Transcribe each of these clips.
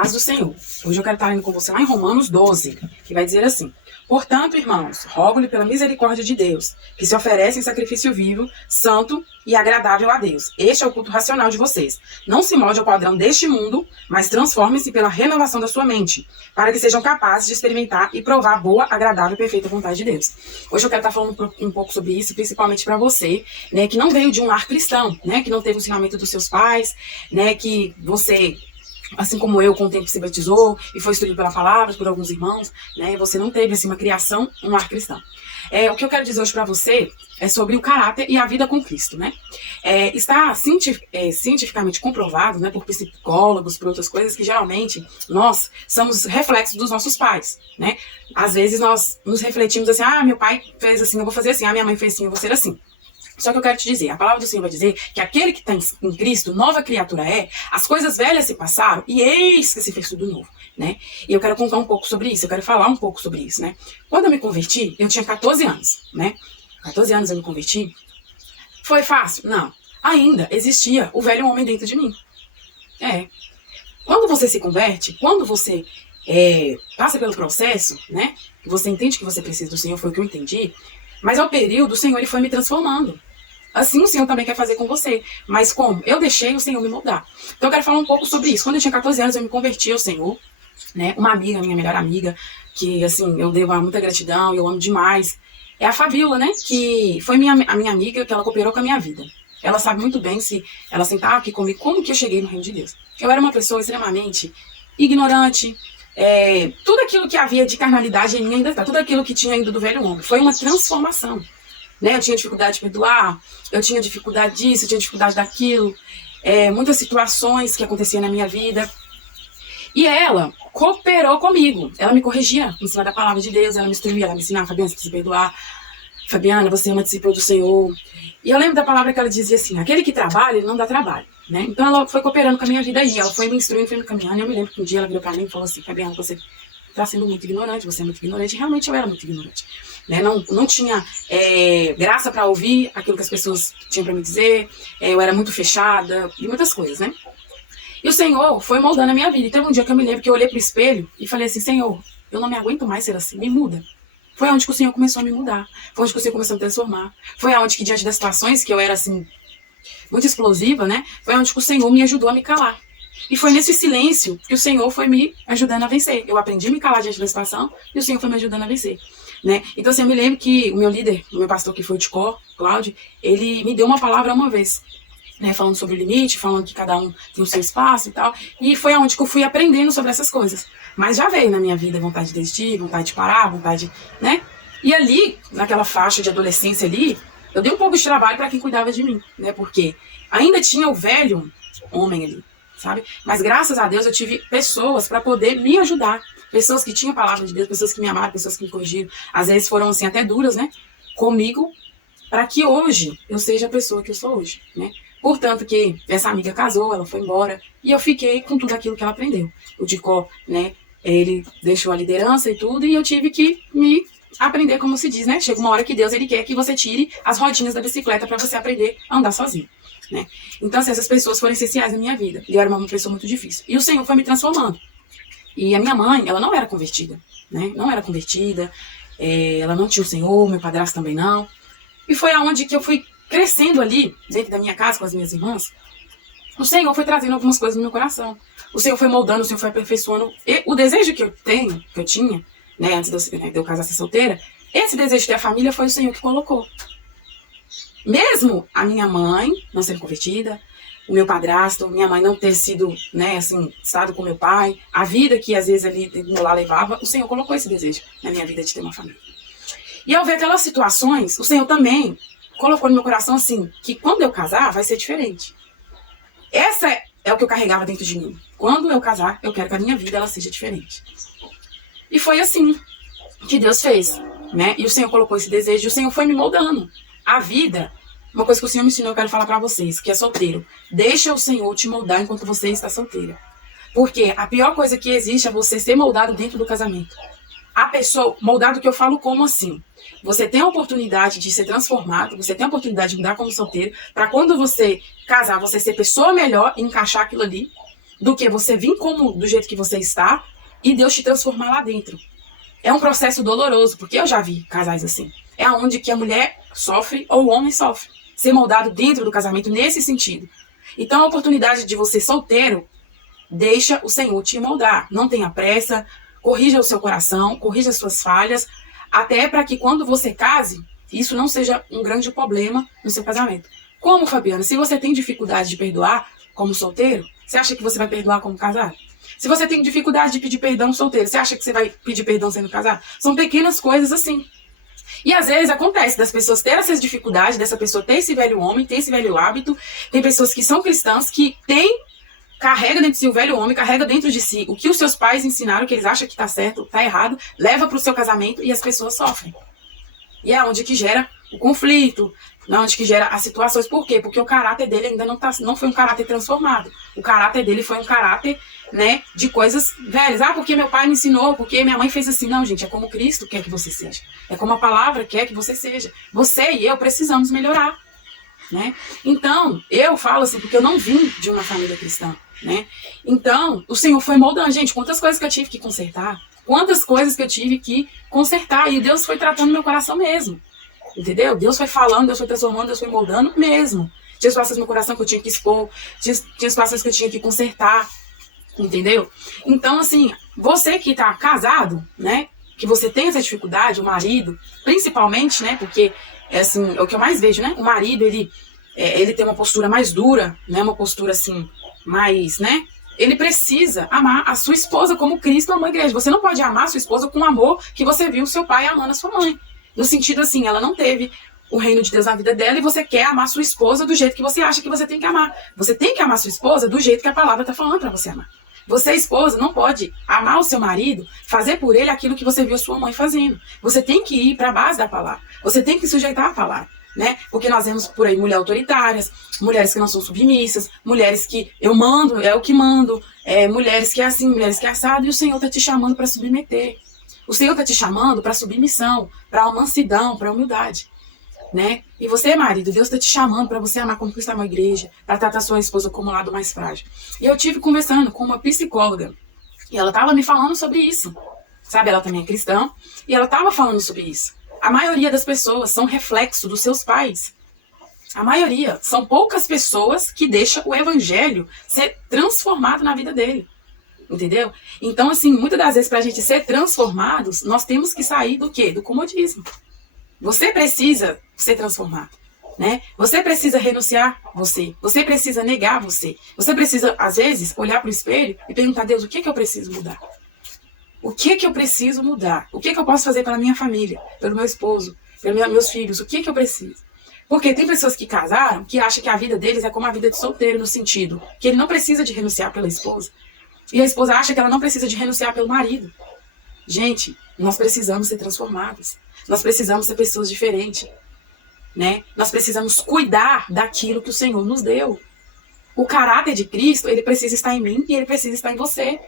Paz do Senhor. Hoje eu quero estar indo com você lá em Romanos 12, que vai dizer assim: portanto, irmãos, rogo-lhe pela misericórdia de Deus, que se oferecem sacrifício vivo, santo e agradável a Deus. Este é o culto racional de vocês. Não se molde ao padrão deste mundo, mas transforme-se pela renovação da sua mente, para que sejam capazes de experimentar e provar a boa, agradável e perfeita vontade de Deus. Hoje eu quero estar falando um pouco sobre isso, principalmente para você, né, que não veio de um lar cristão, né, que não teve o ensinamento dos seus pais, né, que você, assim como eu, com o tempo se batizou e foi instruído pela palavra, por alguns irmãos, né? Você não teve assim, uma criação em um lar cristão. O que eu quero dizer hoje para você é sobre o caráter e a vida com Cristo, né? Está cientificamente comprovado, né, por psicólogos, por outras coisas, que geralmente nós somos reflexos dos nossos pais, né? Às vezes nós nos refletimos assim: ah, meu pai fez assim, eu vou fazer assim, ah, minha mãe fez assim, eu vou ser assim. Só que eu quero te dizer, a palavra do Senhor vai dizer que aquele que está em Cristo, nova criatura é, as coisas velhas se passaram e eis que se fez tudo novo, né? E eu quero contar um pouco sobre isso, eu quero falar um pouco sobre isso, né? Quando eu me converti, eu tinha 14 anos, né? 14 anos eu me converti. Foi fácil? Não. Ainda existia o velho homem dentro de mim. Quando você se converte, quando você passa pelo processo, né? Que você entende que você precisa do Senhor, foi o que eu entendi. Mas ao período, o Senhor ele foi me transformando. Assim o Senhor também quer fazer com você. Mas como? Eu deixei o Senhor me mudar. Então eu quero falar um pouco sobre isso. Quando eu tinha 14 anos, eu me converti ao Senhor, né? Uma amiga, minha melhor amiga, que assim, eu devo muita gratidão, eu amo demais, é a Fabíola, né? Que foi a minha amiga, que ela cooperou com a minha vida. Ela sabe muito bem, se ela sentava aqui comigo, como que eu cheguei no reino de Deus. Eu era uma pessoa extremamente ignorante, tudo aquilo que havia de carnalidade em mim ainda está, tudo aquilo que tinha ainda do velho homem. Foi uma transformação, né? Eu tinha dificuldade de perdoar, eu tinha dificuldade disso, eu tinha dificuldade daquilo, muitas situações que aconteciam na minha vida. E ela cooperou comigo, ela me corrigia em cima da palavra de Deus, ela me instruía, ela me ensinava: Fabiana, você precisa perdoar, Fabiana, você é uma discípula do Senhor. E eu lembro da palavra que ela dizia assim: aquele que trabalha, ele não dá trabalho, né? Então ela foi cooperando com a minha vida aí, ela foi me instruindo, foi me caminhando. E eu me lembro que um dia ela virou pra mim e falou assim: Fabiana, você está sendo muito ignorante, você é muito ignorante. E realmente eu era muito ignorante, né? Não tinha graça para ouvir aquilo que as pessoas tinham para me dizer, eu era muito fechada e muitas coisas, né? E o Senhor foi moldando a minha vida. E teve um dia que eu me lembro que eu olhei pro espelho e falei assim: Senhor, eu não me aguento mais ser assim, me muda. Foi onde que o Senhor começou a me mudar. Foi onde que o Senhor começou a me transformar. Foi onde que, diante das situações que eu era assim, muito explosiva, né? Foi onde que o Senhor me ajudou a me calar. E foi nesse silêncio que o Senhor foi me ajudando a vencer. Eu aprendi a me calar diante da situação e o Senhor foi me ajudando a vencer, né? Então assim, eu me lembro que o meu líder, o meu pastor que foi o Ticó, Cláudio, ele me deu uma palavra uma vez, né, falando sobre o limite, falando que cada um tem o seu espaço e tal. E foi aonde que eu fui aprendendo sobre essas coisas. Mas já veio na minha vida vontade de desistir, vontade de parar, vontade, né? E ali, naquela faixa de adolescência ali, eu dei um pouco de trabalho para quem cuidava de mim, né? Porque ainda tinha o velho homem ali, sabe? Mas graças a Deus eu tive pessoas para poder me ajudar. Pessoas que tinham a palavra de Deus, pessoas que me amaram, pessoas que me corrigiram. Às vezes foram assim até duras, né? Comigo, para que hoje eu seja a pessoa que eu sou hoje, né? Portanto que essa amiga casou, ela foi embora e eu fiquei com tudo aquilo que ela aprendeu. O Dicó, né, ele deixou a liderança e tudo e eu tive que me aprender, como se diz, né? Chega uma hora que Deus ele quer que você tire as rodinhas da bicicleta para você aprender a andar sozinho, né? Então assim, essas pessoas foram essenciais na minha vida. Eu era uma pessoa muito difícil e o Senhor foi me transformando. E a minha mãe, ela não era convertida, né? Não era convertida, ela não tinha o Senhor, meu padrasto também não. E foi aonde que eu fui crescendo ali, dentro da minha casa com as minhas irmãs. O Senhor foi trazendo algumas coisas no meu coração. O Senhor foi moldando, o Senhor foi aperfeiçoando. E o desejo que eu tinha, né, antes de eu casar ser solteira, esse desejo de ter a família foi o Senhor que colocou. Mesmo a minha mãe não ser convertida, o meu padrasto, minha mãe não ter sido, né, assim, estado com meu pai, a vida que às vezes ali no lar levava, o Senhor colocou esse desejo na minha vida de ter uma família. E ao ver aquelas situações, o Senhor também colocou no meu coração assim, que quando eu casar vai ser diferente. Essa é o que eu carregava dentro de mim. Quando eu casar, eu quero que a minha vida ela seja diferente. E foi assim que Deus fez, né? E o Senhor colocou esse desejo, e o Senhor foi me moldando. A vida, uma coisa que o Senhor me ensinou, eu quero falar pra vocês, que é solteiro. Deixa o Senhor te moldar enquanto você está solteira. Porque a pior coisa que existe é você ser moldado dentro do casamento. A pessoa, moldado que eu falo como assim? Você tem a oportunidade de ser transformado, você tem a oportunidade de mudar como solteiro, para quando você casar, você ser pessoa melhor e encaixar aquilo ali. do que você vir como do jeito que você está e Deus te transformar lá dentro. É um processo doloroso, porque eu já vi casais assim. É onde que a mulher sofre ou o homem sofre. Ser moldado dentro do casamento nesse sentido. Então a oportunidade de você solteiro, deixa o Senhor te moldar. Não tenha pressa, corrija o seu coração, corrija as suas falhas, até para que quando você case, isso não seja um grande problema no seu casamento. Como, Fabiana, se você tem dificuldade de perdoar como solteiro, você acha que você vai perdoar como casado? Se você tem dificuldade de pedir perdão solteiro, você acha que você vai pedir perdão sendo casado? São pequenas coisas assim. E às vezes acontece das pessoas terem essas dificuldades, dessa pessoa ter esse velho homem, ter esse velho hábito. Tem pessoas que são cristãs que carrega dentro de si o velho homem, carrega dentro de si o que os seus pais ensinaram, que eles acham que está certo, está errado, leva para o seu casamento e as pessoas sofrem. E é onde que gera o conflito, onde que gera as situações. Por quê? Porque o caráter dele ainda não foi um caráter transformado. O caráter dele foi um caráter, né, de coisas velhas. Ah, porque meu pai me ensinou, porque minha mãe fez assim. Não, gente, é como Cristo quer que você seja. É como a palavra quer que você seja. Você e eu precisamos melhorar, né? Então, eu falo assim, porque eu não vim de uma família cristã, né? Então, o Senhor foi moldando. Gente, quantas coisas que eu tive que consertar. Quantas coisas que eu tive que consertar. E Deus foi tratando meu coração mesmo. Entendeu? Deus foi falando, Deus foi transformando, Deus foi moldando mesmo. Tinha espaços no meu coração que eu tinha que expor, tinha espaços que eu tinha que consertar, entendeu? Então, assim, você que tá casado, né, que você tem essa dificuldade, o marido, principalmente, né, porque é assim, é o que eu mais vejo, né, o marido, ele tem uma postura mais dura, né, uma postura assim, mais, né, ele precisa amar a sua esposa como Cristo amou a igreja. Você não pode amar a sua esposa com o amor que você viu o seu pai amando a sua mãe. No sentido assim, ela não teve o reino de Deus na vida dela e você quer amar sua esposa do jeito que você acha que você tem que amar. Você tem que amar sua esposa do jeito que a palavra está falando para você amar. Você, esposa, não pode amar o seu marido, fazer por ele aquilo que você viu a sua mãe fazendo. Você tem que ir para a base da palavra. Você tem que sujeitar a palavra, né? Porque nós vemos por aí mulheres autoritárias, mulheres que não são submissas, mulheres que eu mando, é o que mando, mulheres que é assim, mulheres que é assado, e o Senhor está te chamando para submeter. O Senhor está te chamando para submissão, para mansidão, para humildade, né? E você, marido, Deus está te chamando para você amar como Cristo amou a igreja, para tratar sua esposa como o lado mais frágil. E eu tive conversando com uma psicóloga, e ela estava me falando sobre isso, sabe? Ela também é cristã, e ela estava falando sobre isso. A maioria das pessoas são reflexo dos seus pais. A maioria. São poucas pessoas que deixam o evangelho ser transformado na vida dele. Entendeu? Então, assim, muitas das vezes, para a gente ser transformados, nós temos que sair do quê? Do comodismo. Você precisa ser transformado, né? Você precisa renunciar você. Você precisa negar você. Você precisa, às vezes, olhar para o espelho e perguntar a Deus, o que eu preciso mudar? O que eu preciso mudar? O que eu posso fazer pela minha família, pelo meu esposo, pelos meus filhos? O que eu preciso? Porque tem pessoas que casaram que acham que a vida deles é como a vida de solteiro, no sentido que ele não precisa de renunciar pela esposa. E a esposa acha que ela não precisa de renunciar pelo marido. Gente, nós precisamos ser transformados. Nós precisamos ser pessoas diferentes, né? Nós precisamos cuidar daquilo que o Senhor nos deu. O caráter de Cristo, ele precisa estar em mim e ele precisa estar em você.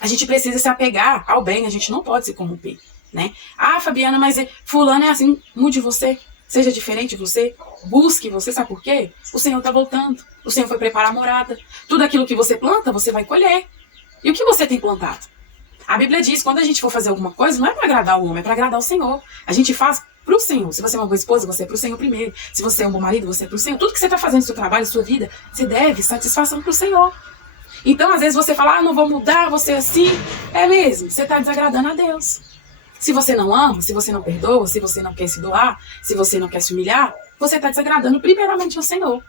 A gente precisa se apegar ao bem, a gente não pode se corromper, né? Ah, Fabiana, mas fulano é assim. Mude você, seja diferente de você, busque você, sabe por quê? O Senhor está voltando, o Senhor foi preparar a morada. Tudo aquilo que você planta, você vai colher. E o que você tem plantado? A Bíblia diz, quando a gente for fazer alguma coisa, não é para agradar o homem, é para agradar o Senhor. A gente faz pro Senhor. Se você é uma boa esposa, você é pro Senhor primeiro. Se você é um bom marido, você é pro Senhor. Tudo que você está fazendo no seu trabalho, na sua vida, você deve satisfação pro Senhor. Então, às vezes você fala, não vou mudar, vou ser assim. É mesmo, você está desagradando a Deus. Se você não ama, se você não perdoa, se você não quer se doar, se você não quer se humilhar, você está desagradando primeiramente ao Senhor.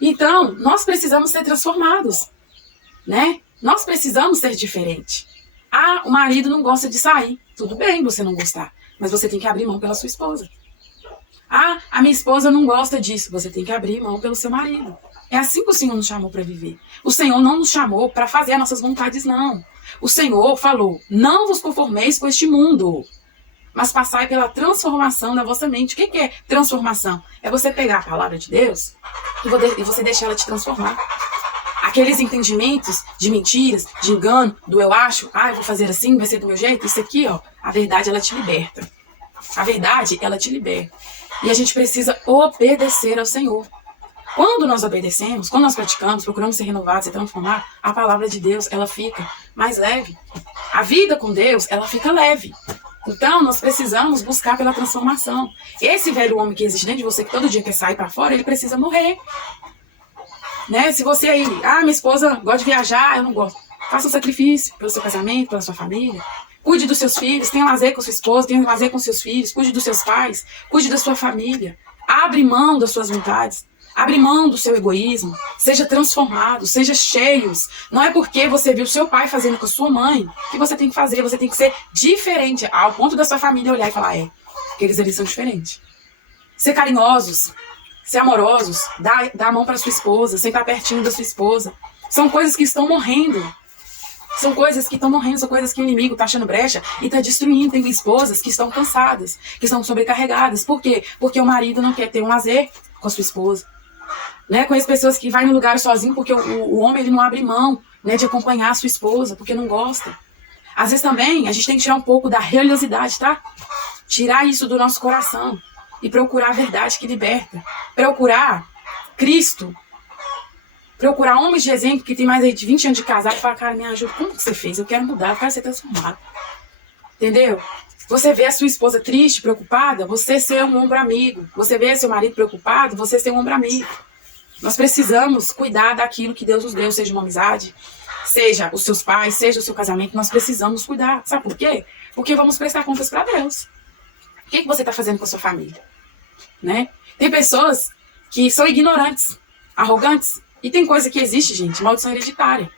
Então, nós precisamos ser transformados, né? Nós precisamos ser diferentes. Ah, o marido não gosta de sair. Tudo bem você não gostar, mas você tem que abrir mão pela sua esposa. Ah, a minha esposa não gosta disso. Você tem que abrir mão pelo seu marido. É assim que o Senhor nos chamou para viver. O Senhor não nos chamou para fazer as nossas vontades, não. O Senhor falou, não vos conformeis com este mundo, mas passai pela transformação da vossa mente. O que é transformação? É você pegar a palavra de Deus e você deixar ela te transformar. Aqueles entendimentos de mentiras, de engano, do eu acho, eu vou fazer assim, vai ser do meu jeito, isso aqui, ó, a verdade, ela te liberta. A verdade, ela te liberta. E a gente precisa obedecer ao Senhor. Quando nós obedecemos, quando nós praticamos, procuramos ser renovados, ser transformados, a palavra de Deus, ela fica mais leve. A vida com Deus, ela fica leve. Então, nós precisamos buscar pela transformação. Esse velho homem que existe dentro de você, que todo dia quer sair para fora, ele precisa morrer. Né? Se você aí, minha esposa gosta de viajar, eu não gosto. Faça um sacrifício pelo seu casamento, pela sua família. Cuide dos seus filhos, tenha lazer com sua esposa, tenha lazer com seus filhos, cuide dos seus pais, cuide da sua família. Abre mão das suas vontades. Abre mão do seu egoísmo, seja transformado, seja cheios. Não é porque você viu seu pai fazendo com a sua mãe que você tem que fazer, você tem que ser diferente, ao ponto da sua família olhar e falar, porque eles são diferentes. Ser carinhosos, ser amorosos, dar a mão para sua esposa, sentar pertinho da sua esposa. São coisas que estão morrendo. São coisas que estão morrendo, são coisas que o inimigo está achando brecha e está destruindo. Tem esposas que estão cansadas, que estão sobrecarregadas. Por quê? Porque o marido não quer ter um lazer com a sua esposa. Né? Conheço pessoas que vai no lugar sozinho porque o homem ele não abre mão, né, de acompanhar a sua esposa, porque não gosta. Às vezes também a gente tem que tirar um pouco da religiosidade, tá? Tirar isso do nosso coração e procurar a verdade que liberta. Procurar Cristo. Procurar homens de exemplo que tem mais de 20 anos de casado e falar, cara, me ajuda, como que você fez? Eu quero mudar, eu quero ser transformado. Entendeu? Você vê a sua esposa triste, preocupada, você ser um ombro amigo. Você vê seu marido preocupado, você ser um ombro amigo. Nós precisamos cuidar daquilo que Deus nos deu, seja uma amizade, seja os seus pais, seja o seu casamento, nós precisamos cuidar. Sabe por quê? Porque vamos prestar contas para Deus. O que você está fazendo com a sua família? Né? Tem pessoas que são ignorantes, arrogantes, e tem coisa que existe, gente, maldição hereditária.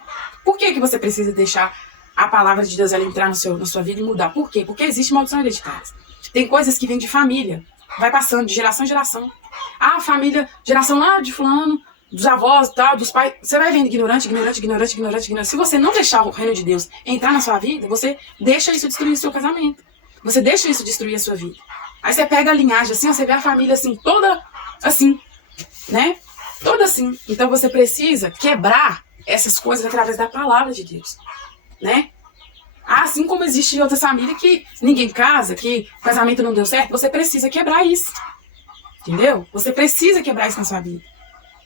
Por que você precisa deixar a palavra de Deus ela entrar na sua vida e mudar? Por quê? Porque existe maldição hereditária. Tem coisas que vêm de família, vai passando de geração em geração. A família, geração lá de fulano, dos avós, tal, dos pais, você vai vendo ignorante. Se você não deixar o reino de Deus entrar na sua vida, você deixa isso destruir o seu casamento. Você deixa isso destruir a sua vida. Aí você pega a linhagem assim, você vê a família assim, toda assim, né? Toda assim. Então você precisa quebrar essas coisas através da palavra de Deus, né? Assim como existe outras famílias que ninguém casa, que o casamento não deu certo, você precisa quebrar isso. Entendeu? Você precisa quebrar isso na sua vida,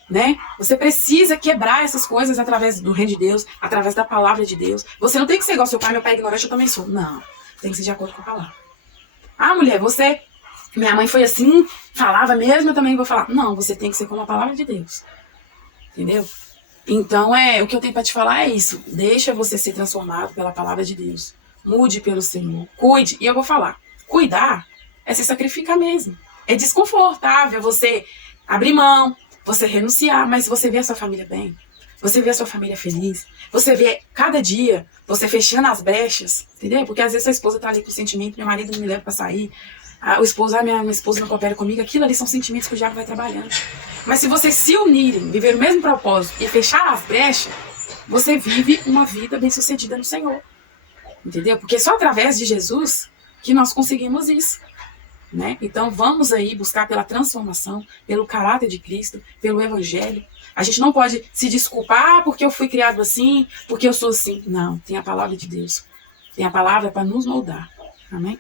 né? Você precisa quebrar essas coisas através do reino de Deus, através da palavra de Deus. Você não tem que ser igual seu pai, meu pai é ignorante, eu também sou. Não, tem que ser de acordo com a palavra. Mulher, minha mãe foi assim, falava mesmo, eu também vou falar. Não, você tem que ser como a palavra de Deus. Entendeu? Então, o que eu tenho para te falar é isso. Deixa você ser transformado pela palavra de Deus. Mude pelo Senhor. Cuide. E eu vou falar. Cuidar é se sacrificar mesmo. É desconfortável você abrir mão, você renunciar, mas você vê a sua família bem, você vê a sua família feliz, você vê cada dia você fechando as brechas, entendeu? Porque às vezes sua esposa tá ali com sentimento, meu marido não me leva pra sair, o esposo, minha esposa não coopera comigo, aquilo ali são sentimentos que o diabo vai trabalhando. Mas se vocês se unirem, viver o mesmo propósito e fechar as brechas, você vive uma vida bem-sucedida no Senhor. Entendeu? Porque só através de Jesus que nós conseguimos isso. Né? Então vamos aí buscar pela transformação, pelo caráter de Cristo, pelo Evangelho. A gente não pode se desculpar porque eu fui criado assim, porque eu sou assim. Não, tem a palavra de Deus. Tem a palavra para nos moldar. Amém?